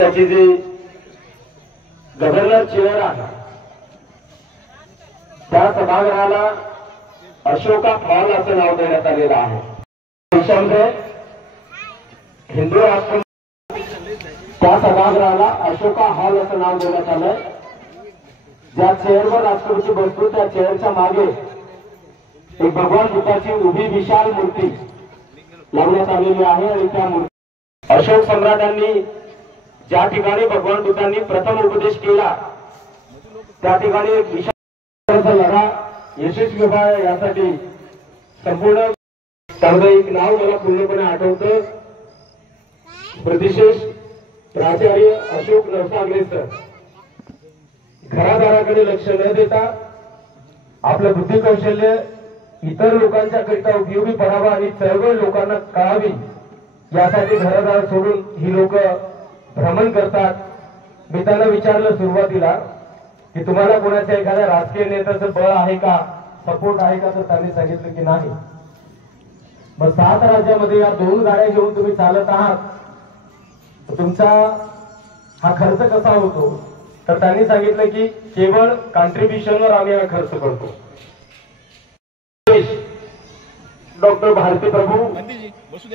त्याची जी governor chair आहे त्या सभागृहाला अशोका हॉल असं नाव देण्यात आलेलं आहे। देशामध्ये हिंदू राष्ट्र त्या सभागृहाला अशोका हॉल असं नाव देण्यात आलंय। ज्या चेअरवर राष्ट्रपती बसतो त्या चेअरच्या मागे एक भगवान बुद्धाची उभी विशाल मूर्ती लावण्यात आलेली आहे आणि त्या मूर्ती अशोक सम्राटांनी ज्या ठिकाणी भगवान बुद्धांनी प्रथम उपदेश केला त्या ठिकाणी एक विशाल लढा यशस्वी व्हावा यासाठी संपूर्ण त्यामध्ये एक नाव मला पूर्णपणे आठवतं, प्रतिशेष प्राचार्य अशोक नवसागरे सर। घरादाराकडे लक्ष न देता आपलं बुद्धी कौशल्य इतर लोकांच्या करिता उपयोगी पडावा आणि चळवळ लोकांना कळावी यासाठी घरादार सोडून ही लोक भ्रमण करतात। मी त्यांना विचारलं सुरुवातीला की तुम्हाला कोणाच्या एखाद्या राजकीय नेत्याचं बळ आहे का, सपोर्ट आहे का, तर त्यांनी सांगितलं की नाही। मग 7 राज्यामध्ये या 2 गाड्या घेऊन तुम्ही चालत आहात, तुमचा हा खर्च कसा होतो? तर त्यांनी सांगितलं की केवळ कॉन्ट्रीब्युशनवर आम्ही हा खर्च करतो। डॉक्टर भारती प्रभू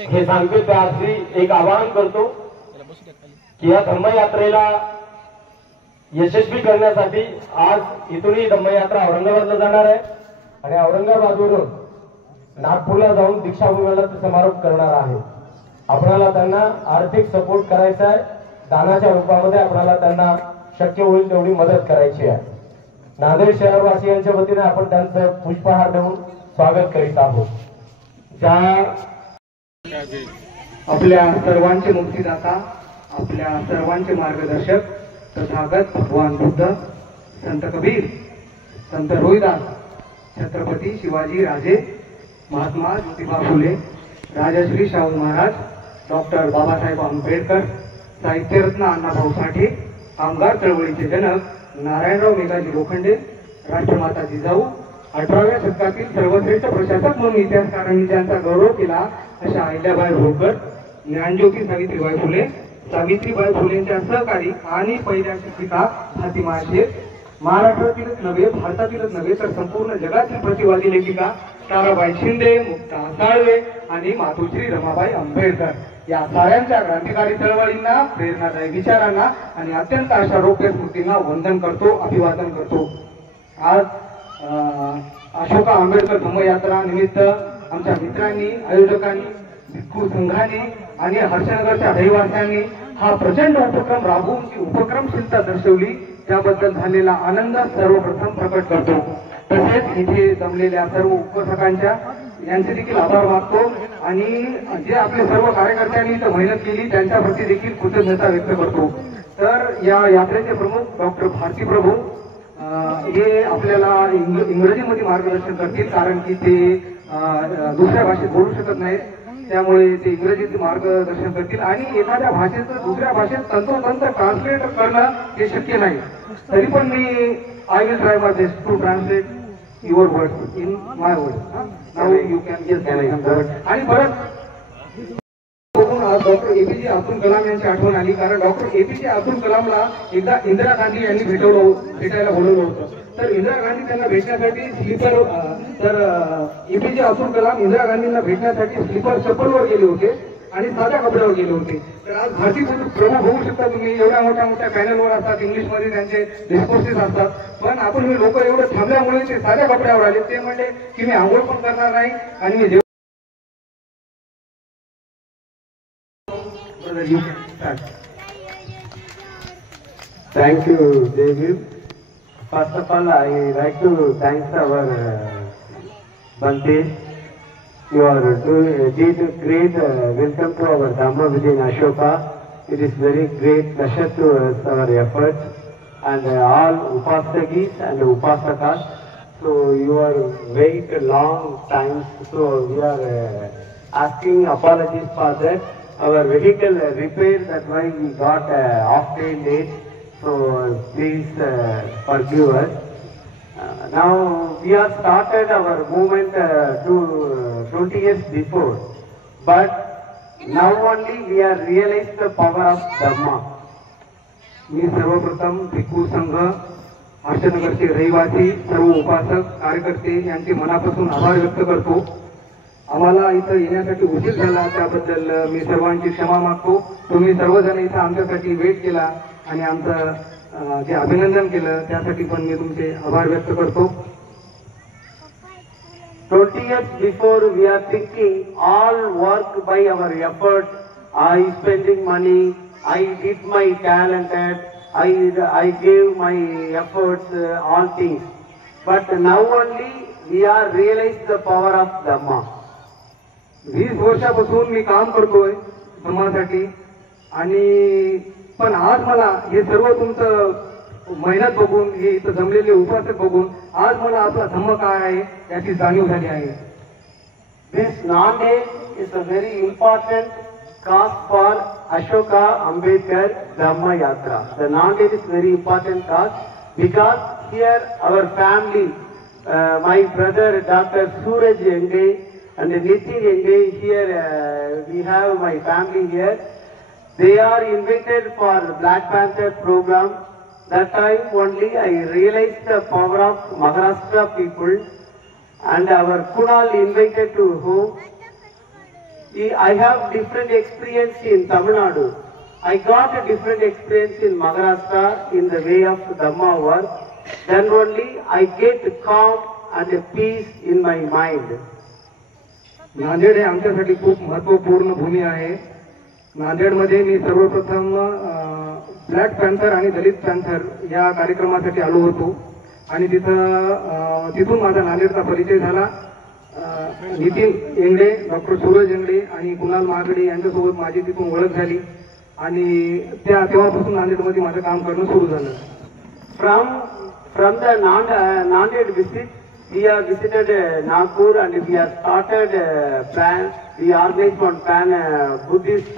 हे सांगते त्याआधी एक आवाहन करतो की या धम्मयात्रेला यशस्वी करण्यासाठी आज इथूनही धम्मयात्रा औरंगाबादला जाणार आहे आणि औरंगाबादवरून नागपूरला जाऊन दीक्षाभूमीला समारोप करणार आहे। आपल्याला त्यांना आर्थिक सपोर्ट करायचा आहे, दानाच्या रूपामध्ये आपल्याला त्यांना शक्य होईल तेवढी मदत करायची आहे। नांदेड शहरवासियांच्या वतीने आपण त्यांचं पुष्पहार देऊन स्वागत करीत आहोत। ज्या आपल्या सर्वांचे मुक्तीदाता, आपल्या सर्वांचे मार्गदर्शक तथागत भगवान बुद्ध, संत कबीर, संत रोहिदास, छत्रपती शिवाजी राजे, महात्मा ज्योतिबा फुले, राजश्री शाहू महाराज, डॉक्टर बाबासाहेब आंबेडकर, साहित्यरत्न अण्णाभाऊ साठे, कामगार चळवळीचे जनक नारायणराव मेघाजी लोखंडे, राष्ट्रमाता जिजाऊ, 18व्या शतकातील सर्वश्रेष्ठ प्रशासक म्हणून इतिहासकारांनी त्यांचा गौरव केला अशा अहिल्याबाई होळकर, ज्ञानज्योती सावित्रीबाई फुले, सावित्रीबाई फुलेंच्या सहकारी आणि पहिल्या शिक्षिका फातिमा शेख, महाराष्ट्रातीलच नव्हे भारतातीलच नव्हे तर संपूर्ण जगातील प्रतिवादी लेखिका ताराबाई शिंदे, मुक्ता साळवे आणि मातोश्री रमाबाई आंबेडकर या साऱ्यांच्या क्रांतिकारी चळवळींना, प्रेरणादायी विचारांना आणि अत्यंत अशा रौप्य स्मृतींना वंदन करतो, अभिवादन करतो। आज अशोका आंबेडकर धम्मयात्रा निमित्त आमच्या मित्रांनी, आयोजकांनी, भिक्खू संघाने आणि हर्षनगरच्या रहिवाशांनी हा प्रचंड उपक्रम राबवून जी उपक्रमशीलता दर्शवली त्याबद्दल झालेला आनंद सर्वप्रथम प्रकट करतो। तसेच इथे जमलेल्या सर्व उपस्थितांच्या यांचे देखील आभार मानतो आणि जे आपले सर्व कार्यकर्त्यांनी इथं मेहनत केली त्यांच्याप्रती देखील कृतज्ञता व्यक्त करतो। तर या यात्रेचे प्रमुख डॉक्टर भारती प्रभू हे आपल्याला इंग्रजीमध्ये मार्गदर्शन करतील, कारण की ते दुसऱ्या भाषेत बोलू शकत नाहीत, त्यामुळे ते इंग्रजीत मार्गदर्शन करतील आणि एखाद्या भाषेचं दुसऱ्या भाषेत तंतोतंत ट्रान्सलेट करणं हे शक्य नाही। तरी पण मी I will try my best to translate your words in my words. Now you can guess आणि परत डॉक्टर एपीजे अब्दुल कलाम यांची आठवण आली, कारण डॉक्टर एपीजे अब्दुल कलामला एकदा इंदिरा गांधी यांनी भेटायला बोलवलं होतं। तर इंदिरा गांधी त्यांना भेटण्यासाठी एपीजे अब्दुल कलाम इंदिरा गांधींना भेटण्यासाठी स्लीपर चप्पलवर गेले होते आणि साध्या कपड्यावर गेले होते। तर आज भारती प्रभू होऊ शकता तुम्ही, एवढ्या मोठ्या पॅनलवर असतात, इंग्लिशमध्ये त्यांचे डिस्कोर्सेस असतात, पण आपण हे लोक एवढं थांबल्यामुळे ते साध्या कपड्यावर आले। ते म्हणले की मी आंघोळ पण करणार नाही आणि मी Thank you, David. First of all, I like to thank our Bante. You did great welcome to our Dhamma within Ashoka. It is very great pleasure to us, our efforts, and all Upasakis and Upasakas. So you are wait long time, so we are asking apologies for that. Our vehicle repair, that's why we got half day late, so please forgive us. Now we have started our movement 20 years before, but Now only we are realized the power of Dhamma. मी सर्वप्रथम भिक्खू संघ आष्टनगरचे रहिवासी सर्व उपासक कार्यकर्ते यांचे मनापासून आभार व्यक्त करतो. आम्हाला इथं येण्यासाठी उशीर झाला त्याबद्दल मी सर्वांची क्षमा मागतो. तुम्ही सर्वजण इथं आमच्यासाठी वेट केला आणि आमचं जे अभिनंदन केलं त्यासाठी पण मी तुमचे आभार व्यक्त करतो. 20 years before we are thinking all work by our effort, I spending money, I did my talented, I gave my efforts, all things. But now only we are realized the power of Dhamma. 20 वर्षापासून मी काम करतोय धम्मासाठी आणि पण आज मला हे सर्व तुमचं मेहनत बघून हे इथं जमलेले उपासक बघून आज मला आपला धम्म काय आहे याची जाणीव झाली आहे. This non-age is a very important cause for Ashoka Ambedkar Dhamma Yatra. The non-age is very important cause because here our family, my brother Dr. Suraj Yenge and Nitin Yenge, here we have my family here. They are invited for Black Panther program. That time only I realized the power of Maharashtra people, and our Kunal invited to home. I have different experience in Tamil Nadu. I got a different experience in Maharashtra in the way of Dhamma work. Then only I get calm and a peace in my mind. Nanded हे आमच्यासाठी खूप महत्त्वपूर्ण भूमी आहे. नांदेडमध्ये मी सर्वप्रथम black panther आणि दलित पॅन्थर या कार्यक्रमासाठी आलो होतो आणि तिथून माझा नांदेडचा परिचय झाला. नितीन येंगडे, डॉक्टर सूरज येंगडे आणि कुणाल महागडे यांच्यासोबत माझी तिथून ओळख झाली आणि तेव्हापासून नांदेडमध्ये माझं काम करणं सुरू झालं. From the Nanded visit, we have visited Nagpur and we have started plan. We organized one plan Buddhist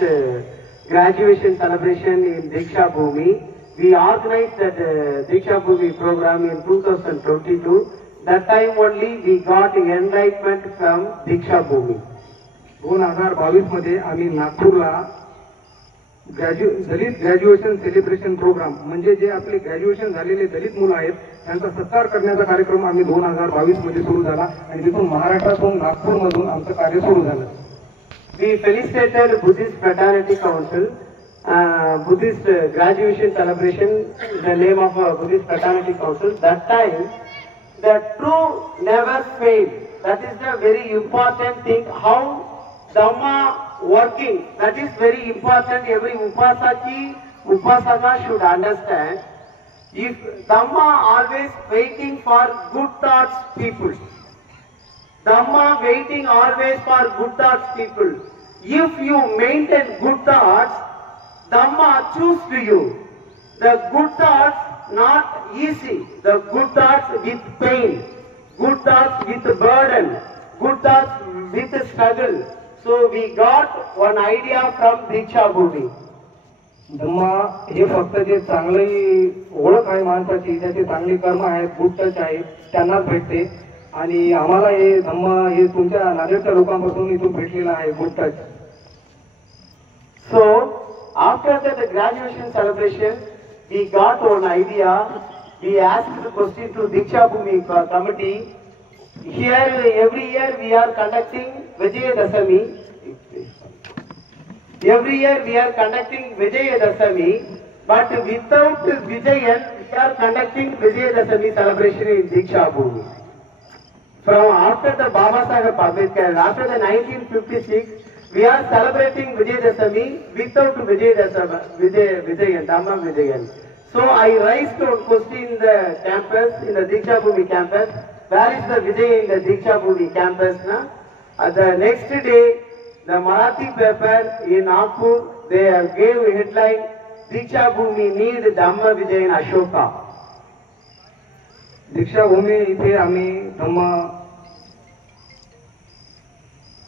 graduation celebration in Diksha Bhumi. We organized that Diksha Bhumi program in 2022. That time only we got enlightenment from Diksha Bhumi. 2022 मध्ये आम्ही नागपूरला दलित graduation celebration programme म्हणजे जे आपले ग्रॅज्युएशन झालेले दलित मुलं आहेत त्यांचा सत्कार करण्याचा कार्यक्रम आम्ही 2022 मध्ये सुरू झाला आणि तिथून महाराष्ट्रातून नागपूरमधून आमचं कार्य सुरू झालं. We felicitated Buddhist Fraternity Council, Buddhist graduation celebration, the name of Buddhist Fraternity Council. That time, the true never fail. That is the very important thing. How Dhamma working. That is very important. Every upasaka should understand. If Dhamma always waiting for good thoughts people. Dhamma waiting always for good thoughts people. If you maintain good thoughts, Dhamma choose to you. The good thoughts not easy. The good thoughts with pain. Good thoughts with burden. Good thoughts with struggle. So we got one idea from Diksha Bhumi. धम्मा हे फक्त जे चांगली ओळख आहे माणसाची ज्याचे चांगली कर्म आहेत good touch आहे त्यांनाच भेटते आणि आम्हाला हे धम्म हे तुमच्या नांदेडच्या लोकांपासून इथून भेटलेलं आहे good touch. So after the graduation celebration, we got one idea. We asked the question to Diksha Bhumi committee. Here every year we are conducting Vijayadashami. Every year we are conducting Vijayadashami, but without Vijayan, we are conducting Vijayadashami celebration in Diksha Bhumi. From after the Baba Saheb Ambedkar, after the 1956, we are celebrating Vijayadashami without Vijayan, Dhamma Vijayan. So I raised a question in the campus, in the Diksha Bhumi campus. Where is the Vijay in the Diksha Bhumi campus? The next day, the Marathi paper in Nagpur, they gave a headline, Diksha Bhumi need Dhamma Vijay in Ashoka. दीक्षा भूमी इथे आम्ही धम्म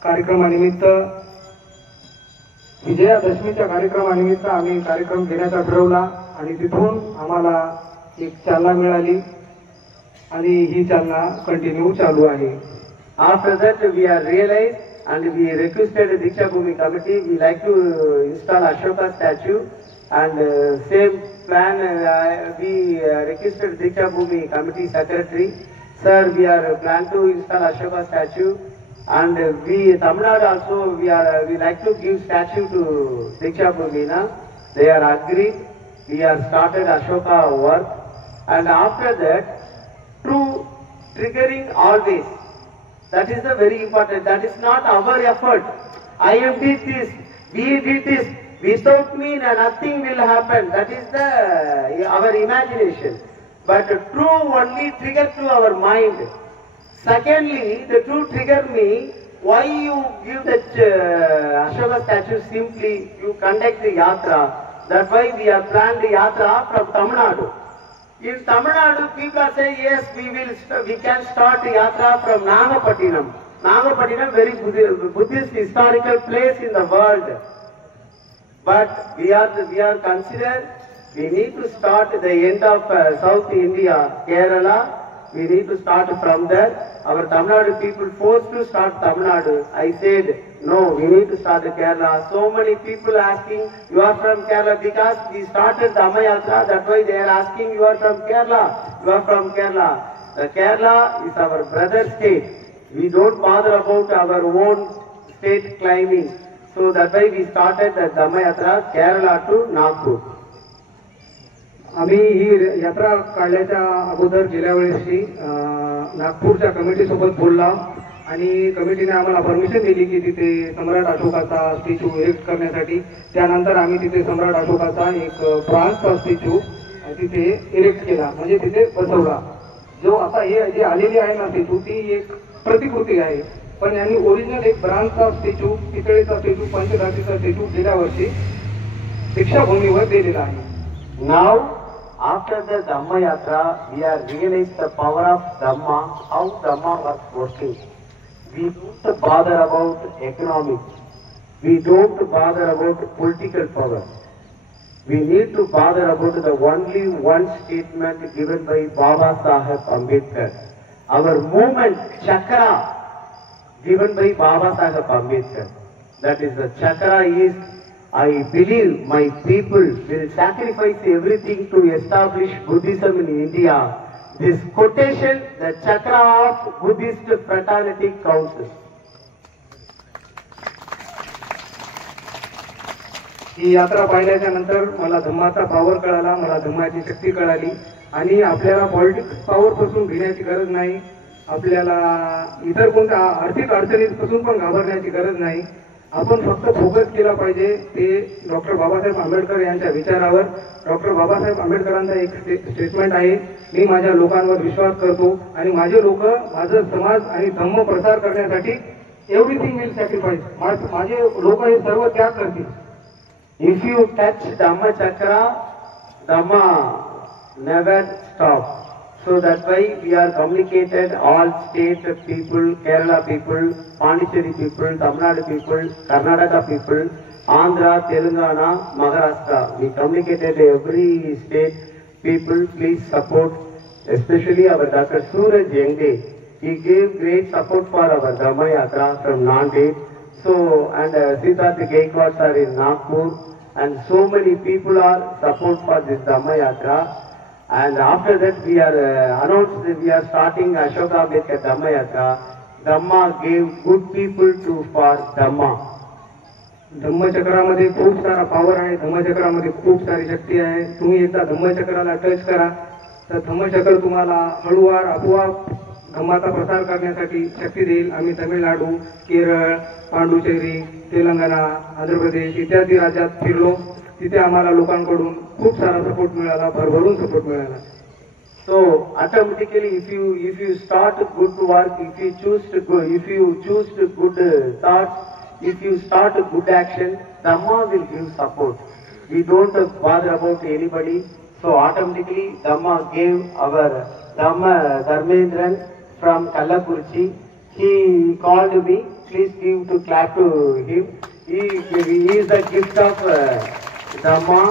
कार्यक्रमानिमित्त विजयादशमीच्या कार्यक्रमानिमित्त आम्ही कार्यक्रम घेण्याचा ठरवला आणि तिथून आम्हाला एक चालना मिळाली आणि ही चालना कंटिन्यू चालू आहे. After that we are realized and we requested Diksha Bhumi committee, we like to install Ashoka statue and same plan, we requested Diksha Bhumi Committee Secretary, sir, we are plan to install Ashoka statue, and we Tamil Nadu also we like to give statue to Diksha Bhumi. Na? They are agreed. We have started Ashoka work, and after that, through triggering always. That is the very important. That is not our effort. I am did this. We did this. Without me, nothing will happen. That is our imagination. But true only trigger to our mind. Secondly, the true trigger me, why you give that Ashoka statue simply, you conduct the yatra. That's why we have planned the yatra from Tamil Nadu. In Tamil Nadu, people are saying, yes, we can start the yatra from Nagapattinam. Nagapattinam, very Buddhist historical place in the world. But we are considered, we need to start at the end of South India, Kerala. We need to start from there. Our Tamil Nadu people forced to start Tamil Nadu. I said, no, we need to start Kerala. So many people asking, you are from Kerala, because we started Dhamma Yatra. That's why they are asking, you are from Kerala. You are from Kerala. The Kerala is our brother state. We don't bother about our own state climbing. So that's why we started the Dhamma Yatra, Kerala to Nagpur. आम्ही ही यात्रा काढल्याच्या अगोदर गेल्या वेळेसची नागपूरच्या कमिटी सोबत बोलला आणि कमिटीने आम्हाला परमिशन दिली की तिथे सम्राट अशोकाचा स्टॅच्यू इरेक्ट करण्यासाठी. त्यानंतर आम्ही तिथे सम्राट अशोकाचा एक ब्रॉन्झचा स्टॅच्यू तिथे इरेक्ट केला, म्हणजे तिथे बसवला. जो आता हे जे आलेली आहे ना स्टॅच्यू, ती एक प्रतिकृती आहे, पण यांनी ओरिजिनल एक ब्रॉन्झचा स्टॅच्यू, पितळेचा स्टॅच्यू, पंचधातूचा स्टॅच्यू गेल्या वर्षी दीक्षाभूमीवर दिलेला आहे. Now, after the Dhamma Yatra, we have realized the power of Dhamma, how Dhamma was working. We don't bother about economics. We don't bother about political power. We need to bother about the only one statement given by Baba Saheb Ambedkar. Our movement, Chakra, given by Baba Saheb Ambedkar. That is, the Chakra is, I believe my people will sacrifice everything to establish Buddhism in India. This quotation, the Chakra of Buddhist Fraternity Council. ही यात्रा पाहिल्याच्या नंतर मला धम्माचा पॉवर कळाला, मला धम्माची शक्ती कळाली आणि आपल्याला पॉलिटिक्स पॉवर पासून भिण्याची गरज नाही, आपल्याला इतर कोणत्या आर्थिक अडचणींपासून पण घाबरण्याची गरज नाही. आपण फक्त फोकस केला पाहिजे ते डॉक्टर बाबासाहेब आंबेडकर यांच्या विचारावर. डॉक्टर बाबासाहेब आंबेडकरांचा एक स्टेटमेंट आहे, मी माझ्या लोकांवर विश्वास करतो आणि माझे लोक माझा समाज आणि धम्म प्रसार करण्यासाठी एव्हरीथिंग विल सॅक्रिफाईस. माझे लोक हे सर्व त्याग करतील. If you touch Dhamma Chakra, Dhamma never stops. So that's why we are communicated all state people, Kerala people, Pondicherry people, Tamil Nadu people, Karnataka people, Andhra, Telangana, Maharashtra. We communicated every state people. Please support, especially our Dr. Suraj Yengde. He gave great support for our Dhamma Yatra from Nanded. So, and Siddharth Gaikwad sir in Nagpur, and so many people are support for this Dhamma Yatra. And after that we are announced that we are starting Ashoka Ambedkar Dhamma Yatra. Dhamma gave good people to for Dhamma. धम्मचक्रामध्ये खूप सारा पॉवर आहे, धम्मचक्रामध्ये खूप सारी शक्ती आहे. तुम्ही एकदा धम्मचक्राला टच करा तर धम्मचक्र तुम्हाला हळूवार आपोआप धम्माचा प्रसार करण्यासाठी शक्ती देईल. आम्ही तमिळनाडू, केरळ, पांडुचेरी, तेलंगणा, आंध्र प्रदेश इत्यादी राज्यात फिरलो. तिथे आम्हाला लोकांकडून खूप सारा सपोर्ट मिळाला, भरभरून सपोर्ट मिळाला. So automatically, if you start good work, if you choose to good thoughts, if you start a good action, Dhamma will give support. We don't bother about anybody. So automatically, Dhamma gave our Dharmendran from Kallapurchi. He called me. Please give to clap to him. He is the gift of Dhamma,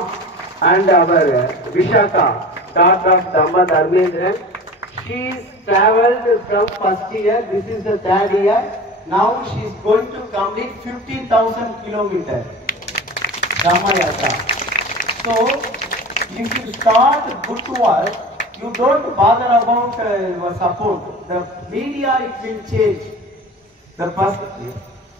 and our Vishaka, daughter of Dhamma Dharmendran. She is travelled from first year. This is the third year. Now she is going to complete 50,000 kilometers Dhamma Yatra. So if you start good work, you don't bother about your support. The media, it will change the person.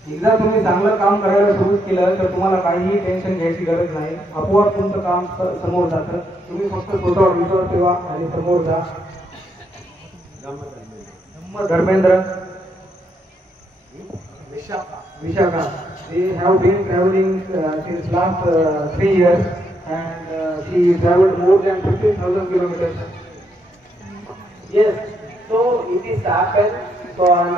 एकदा तुम्ही चांगलं काम करायला सुरू केलं तर तुम्हाला काहीही टेन्शन घ्यायची गरज नाही. आपोआप तुमचं काम समोर जातं. तुम्ही फक्त स्वतःवर विश्वास ठेवा आणि समोर जा. Dharmendra, Vishaka, they have been traveling since last 3 years and she traveled more than 15,000 kilometers. Yes, so it is happened. So and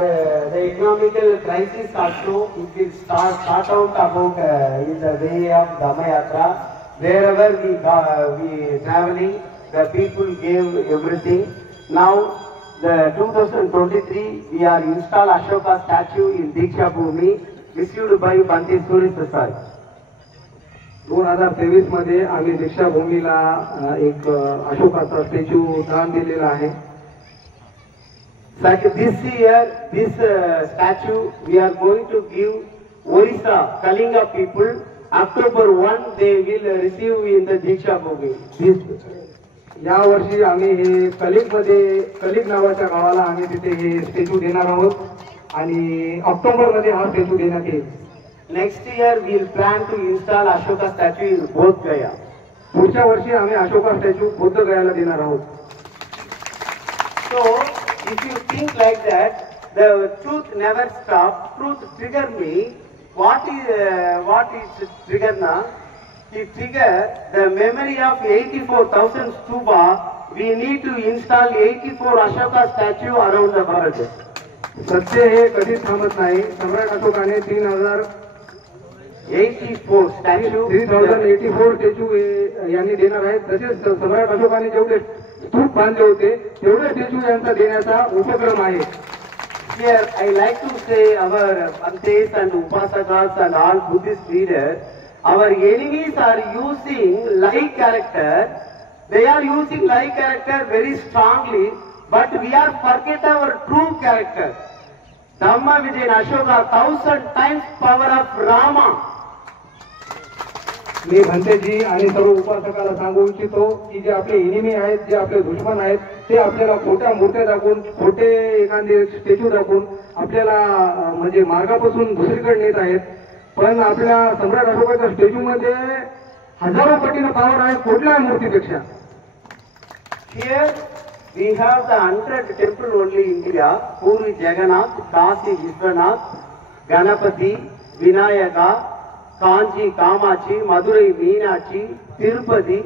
the economical crisis also, it will start out about in the way of Dhammayatra. Wherever we traveling, the people gave everything. Now the 2023 we are install Ashoka statue in Diksha Bhumi, issued by Bante Suri Prasad. 2023 मध्ये आम्ही दीक्षा भूमीला एक अशोकाचा स्टॅच्यू दान दिलेला आहे. Like this year, this statue we are going to give Orissa Kalinga people. October 1 they will receive in the Diksha Bhumi. या वर्षी आम्ही हे कलिग नावाच्या गावाला आम्ही तिथे हे स्टॅच्यू देणार आहोत आणि ऑक्टोबर मध्ये हा स्टॅच्यू देण्यात येईल. Next year we will plan to install Ashoka statue in Bodh Gaya. पुढच्या वर्षी आम्ही अशोका स्टॅच्यू बोध गयाला देणार आहोत. So if you think like that, the truth never stops. Truth trigger me. What is trigger now? It trigger the memory of 84,000 stupa. We need to install 84 Ashoka statue around the world. सत्य हे कधीच थांबत नाही. सम्राट अशोकाने 3084 statue 3084 स्टॅच्यू यांनी देणार आहेत. तसेच सम्राट अशोकाने जेवढे स्तूप बांधले होते तेवढे स्टॅच्यू यांचा देण्याचा उपक्रम आहे. Here I like to say our Bantes and Upasakas and all Buddhist leaders, our enemies are using like character. They are using like character very strongly, but we are forget our true character. Dhamma Vijay Ashoka 1000 times power of Rama. मी भंतेजी आणि सर्व उपासकाला सांगू इच्छितो की जे आपले एनिमी आहेत, जे आपले दुश्मन आहेत, ते आपल्याला खोट्या मूर्त्या दाखवून, खोटे एखादे स्टॅच्यू दाखवून आपल्याला म्हणजे मार्गापासून दुसरीकडे नेत आहेत. पण आपल्या सम्राट अशोकाच्या स्टॅच्यू मध्ये हजारो पटीनं पावर आहे कुठल्या मूर्तीपेक्षा. Here we have the 100 temple only in India: Puri Jagannath, Kasi Vishwanath, Ganapati, Vinayaka, Kanchi Kamachi, Madurai Meenakshi, Tirupati.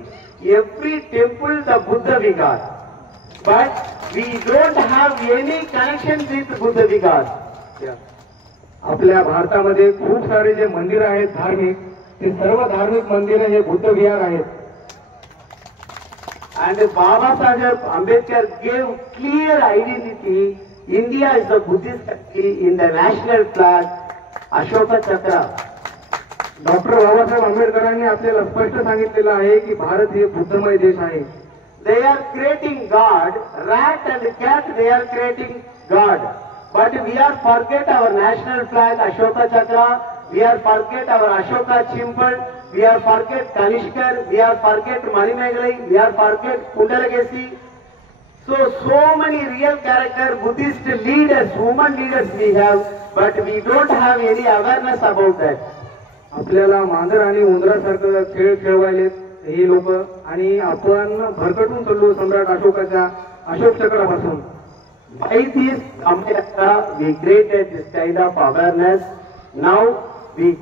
Every temple the Buddha Vigar, but we don't have any connection with Buddha Vigar. आपल्या भारतामध्ये खूप सारे जे मंदिर आहेत धार्मिक, ते सर्व धार्मिक मंदिर हे बुद्ध विहार आहेत. And Baba Saheb Ambedkar gave clear identity. India is the Buddhist country. In the national flag, Ashoka Chakra. Doctor Babasaheb आंबेडकरांनी आपल्याला स्पष्ट सांगितलेलं आहे की भारत हे बुद्धमय देश आहे. They are creating God, rat and cat. They are creating God, but we are forget our national flag, Ashoka Chakra. We are forget our Ashoka Chimpal. We are forget Kanishkar. We are forget Manimegalai. We are forget Kundalakesi. So many real character Buddhist leaders, women leaders we have, but we don't have any awareness about that. आपल्याला मांजर आणि उंदरासारखं खेळ खेळवायलेत हे लोक आणि आपण भरकटून चाललो सम्राट अशोकाच्या अशोक चक्रापासून. By this Dhammayatra we created this kind of awareness. Now we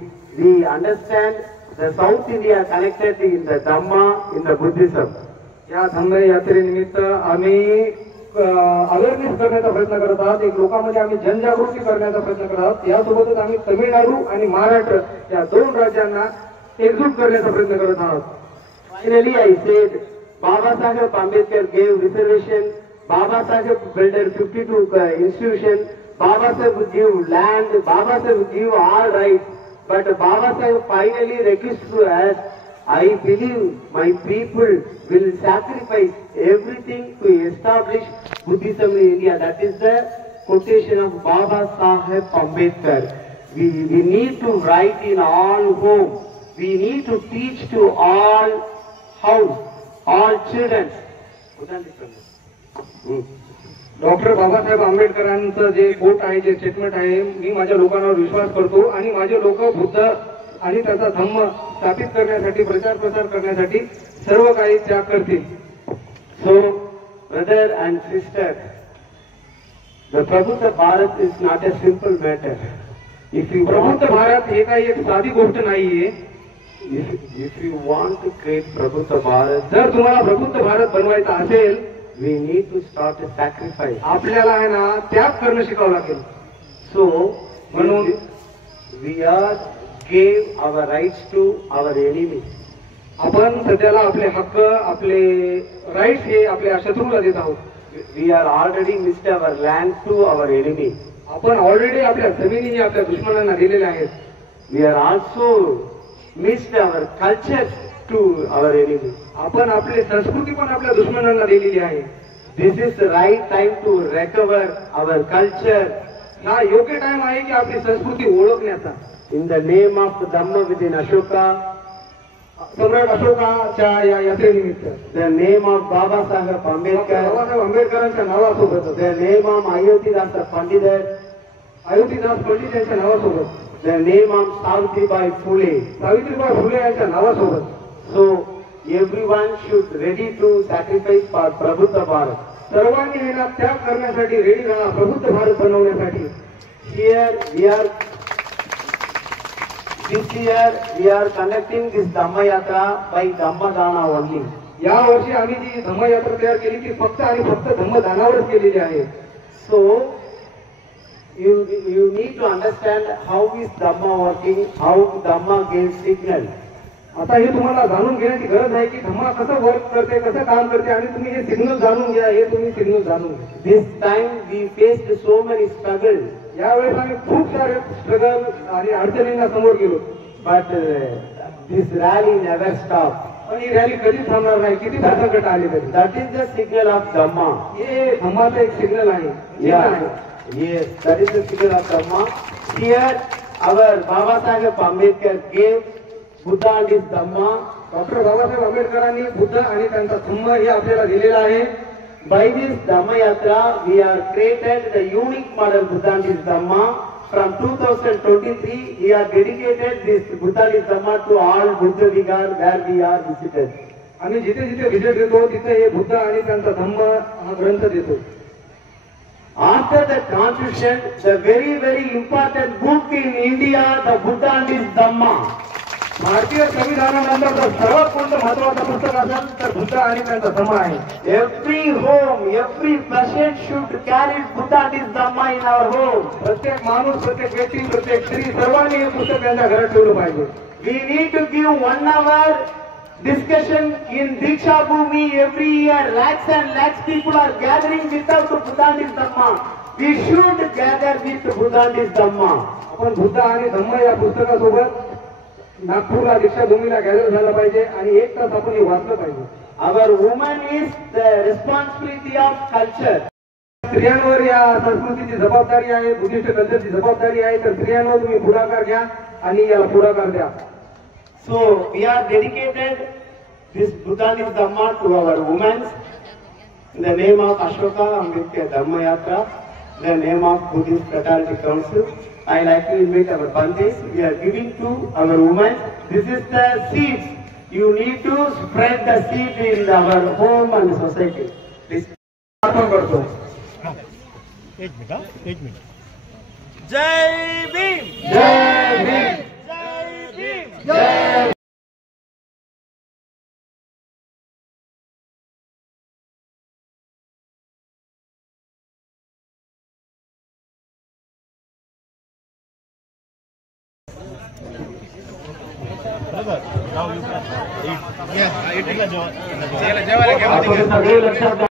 understand the South India connected in the Dhamma, in the Buddhism. या धम्म यात्रेनिमित्त आम्ही अवेअरनेस करण्याचा प्रयत्न करत आहोत. एक लोकांमध्ये आम्ही जनजागृती करण्याचा प्रयत्न करत आहोत. यासोबतच आम्ही तमिळनाडू आणि महाराष्ट्र या 2 राज्यांना एकजूट करण्याचा प्रयत्न करत आहोत. Finally I said, Baba Saheb Ambedkar gave reservation. Baba Saheb built 52 institution. Baba Saheb give land. Baba Saheb give all rights. But Baba Saheb finally requested to us, I believe my people will sacrifice everything to establish Buddhism in India. That is the quotation of Baba Saheb Ambedkar. We need to write in all homes. We need to teach to all house. children. Doctor Babasaheb आंबेडकरांचं जे quote आहे, जे स्टेटमेंट आहे, मी माझ्या लोकांवर विश्वास करतो आणि माझे लोक बुद्ध आणि त्याचा धम्म स्थापित करण्यासाठी, प्रचार प्रसार करण्यासाठी सर्व काही त्याग करतील. So, brother and sister, the Prabhupada Bharat is not a simple matter. If you want प्रबुद्ध भारत हे काही एक साधी गोष्ट नाहीये. if you want to create Prabhupada Bharat, जर तुम्हाला प्रबुद्ध भारत बनवायचा असेल, we need to start a sacrifice. आपल्याला आहे ना त्याग करणं शिकावं लागेल. So, म्हणून we are gave our rights to our enemy. आपण सध्याला आपले हक्क, आपले राईट्स हे आपल्या शत्रूला देत आहोत. We are already missed our land to our enemy. आपण ऑलरेडी आपल्या जमिनी आपल्या दुश्मनांना दिलेल्या आहेत. We are also missed our cultures to our enemy. आपण आपली संस्कृती पण आपल्या दुश्मनांना दिलेली आहे. This is the right time to recover our culture. हा योग्य टाइम आहे की आपली संस्कृती ओळखण्याचा. In the name of Dhamma within Ashoka, सम्राट अशोकाच्या या यात्रेनिमित्त, the name of Baba Saheb Ambedkar, Babasaheb आंबेडकरांच्या नावासोबत, the name of Ayodhya Pandit, अयोध्यदास पंडित यांच्या नावासोबत, the name of Savitribai Phule. Savitribai फुले यांच्या नावासोबत, So everyone should ready to sacrifice for Prabhupada Bharat. सर्वांनी हे ना त्याग करण्यासाठी रेडी राहा प्रबुद्ध भारत बनवण्यासाठी. Here we are. This year we are conducting this Dhamma Yatra by Dhamma Dana only. या वर्षी आम्ही जी धम्मयात्रा तयार केली ती फक्त आणि फक्त धम्मदानावरच केलेली आहे. So you need to understand how is Dhamma working, how Dhamma gives signal. आता हे तुम्हाला जाणून घेण्याची गरज आहे की धम्मा कसं वर्क करते, कसं काम करते आणि तुम्ही हे सिग्नल जाणून घ्या. हे तुम्ही सिग्नल जाणून घ्या. This time we faced so many struggles, यावेळेस आम्ही खूप सारे स्ट्रगल आणि अडचणींना समोर गेलो. but this rally never stopped. पण ही रॅली कधीच थांबणार नाही, किती संकट आले तरी. That is the signal of Dhamma. हे धम्माचं एक सिग्नल आहे. Yeah, yes, that is the signal of Dhamma. Here our Baba Saheb Ambedkar gave Buddha and his Dhamma. Doctor Babasaheb आंबेडकरांनी बुद्ध आणि त्यांचा धम्म हे आपल्याला दिलेला आहे. By this Dhamma Yatra, we are created the unique model Buddha and his Dhamma. From 2023, we are dedicated this Buddha and his Dhamma to all Buddha Vigar where we are visited. आम्ही जिथे जिथे व्हिजिट देतो तिथे हे बुद्ध आणि त्यांचा धम्म हा ग्रंथ देतो. After the constitution, the very important book in India, the Buddha and his Dhamma. भारतीय संविधानानंतर सर्वात कोणतं महत्वाचं पुस्तक असेल तर बुद्ध आणि त्यांचा धम्म आहे. Every home, every person should carry Buddha and his Dhamma in our home. प्रत्येक माणूस, प्रत्येक व्यक्ती, प्रत्येक स्त्री सर्वांनी हे पुस्तक त्यांच्या घरात ठेवलं पाहिजे. We need to give 1 hour discussion in Diksha Bhumi every year. Lakhs and lakhs people are gathering without Buddha and his Dhamma. We should gather with Buddha and his Dhamma. आपण बुद्ध आणि धम्म या पुस्तकासोबत नागपूरला दीक्षाभूमीला गॅदर झालं पाहिजे आणि 1 तास आपण हे वाचलं पाहिजे. Our woman is the responsibility of culture. स्त्रियांवर या संस्कृतीची जबाबदारी आहे, बुद्धिस्ट कल्चरची जबाबदारी आहे. तर स्त्रियांवर तुम्ही पुढाकार घ्या आणि याला पुढाकार द्या. So we are dedicated this Buddha and his Dhamma to our women. In the name of Ashoka Ambedkar Dhamma Yatra, the name of Buddhist Fraternity Council, I like to invite our Pandits. We are giving to our women. This is the seeds. You need to spread the seed in our home and society. Please. अर्पण करतो. एक मिनिट. जय भीम. जय भीम. जय भीम. जय Now you can eat. Yeah, eat. सगळे लक्षात